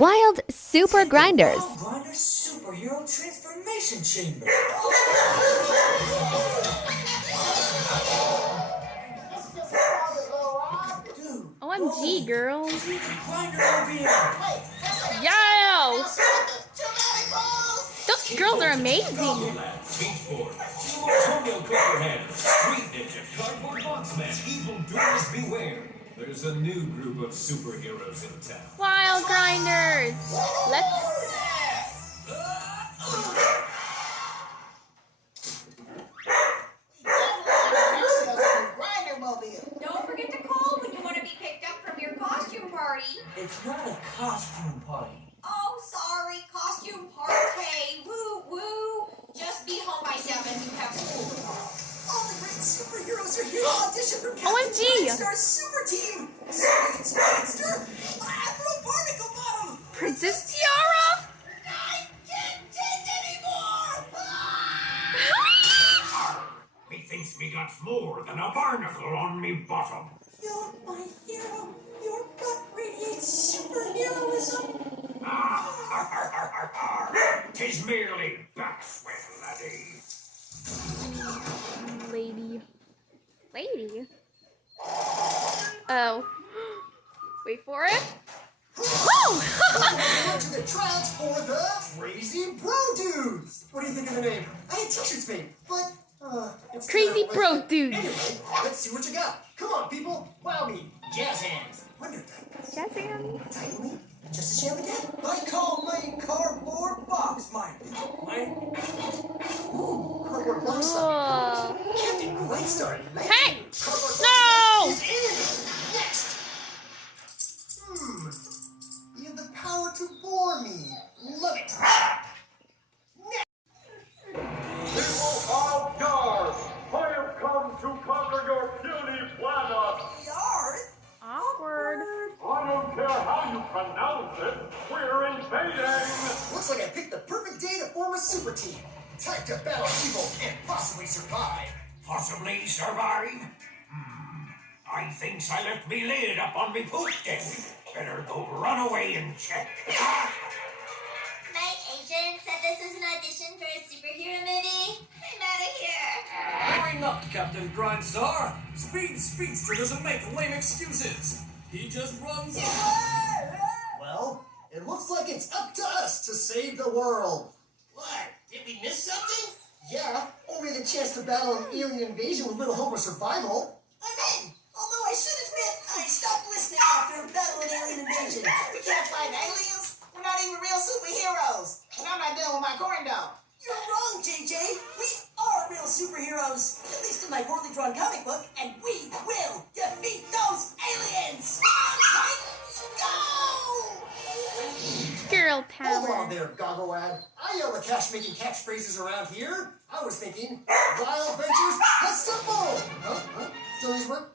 Wild Super Grinders. Wild Grinders Superhero Transformation Chamber. OMG, girls. Yeah! Yo! Those girls are amazing. There's a new group of superheroes in town. Wild Grinders. Let's... Don't forget to call when you want to be picked up from your costume party. It's not a costume party. Oh, sorry, costume party. Woo woo. Just be home by 7. You have school tomorrow. All the great superheroes are here to audition for OMG. Grindstar's super team. Speedster, Admiral Barnacle Bottom. Princess Tiara? I can't take anymore. Methinks me got more than a barnacle on me bottom. You're my hero. Your butt radiates superheroism. Tis merely back sweat, laddie. Lady? Oh. Wait for it. Welcome to the tryouts for the Crazy Bro Dudes. What do you think of the name? I had t-shirts made, but it's Crazy kinda Bro like- Dudes. Anyway, let's see what you got. Come on, people. Wow me. Jazz hands. Wonder Jazz hands. Title me. Just a sham again. I call my cardboard box mine. Ooh, cardboard box. Oh. Captain Grindstar. Hey! Cardboard box No! is in. Next. You have the power to bore me. Love it. People of Yard, I have come to conquer your puny planet. Awkward. I don't care how you pronounce it, we're invading. Looks like I picked the perfect day to form a super team. Time to battle evil and possibly survive. Possibly survive? I thinks I left me lid up on me poop deck. Better go run away and check. My agent said this was an audition for a superhero movie. I'm out of here. Hurry up, Captain Grindstar. Speedster doesn't make lame excuses. He just runs away. Well, it looks like it's up to us to save the world. What? Did we miss something? Yeah, only the chance to battle an alien invasion with little hope of survival. I'm in. Although I should admit, I stopped listening after battling alien invasion. We can't fight aliens. We're not even real superheroes. And I'm not dealing with my corn dog. You're wrong, JJ. We are real superheroes. At least in my poorly drawn comic book. And we will defeat those aliens. Titans, go! Girl Hold on power. there, Gogglewad. I yell the cash-making catchphrases around here. I was thinking, Wild Ventures, assemble! Huh? Still needs work?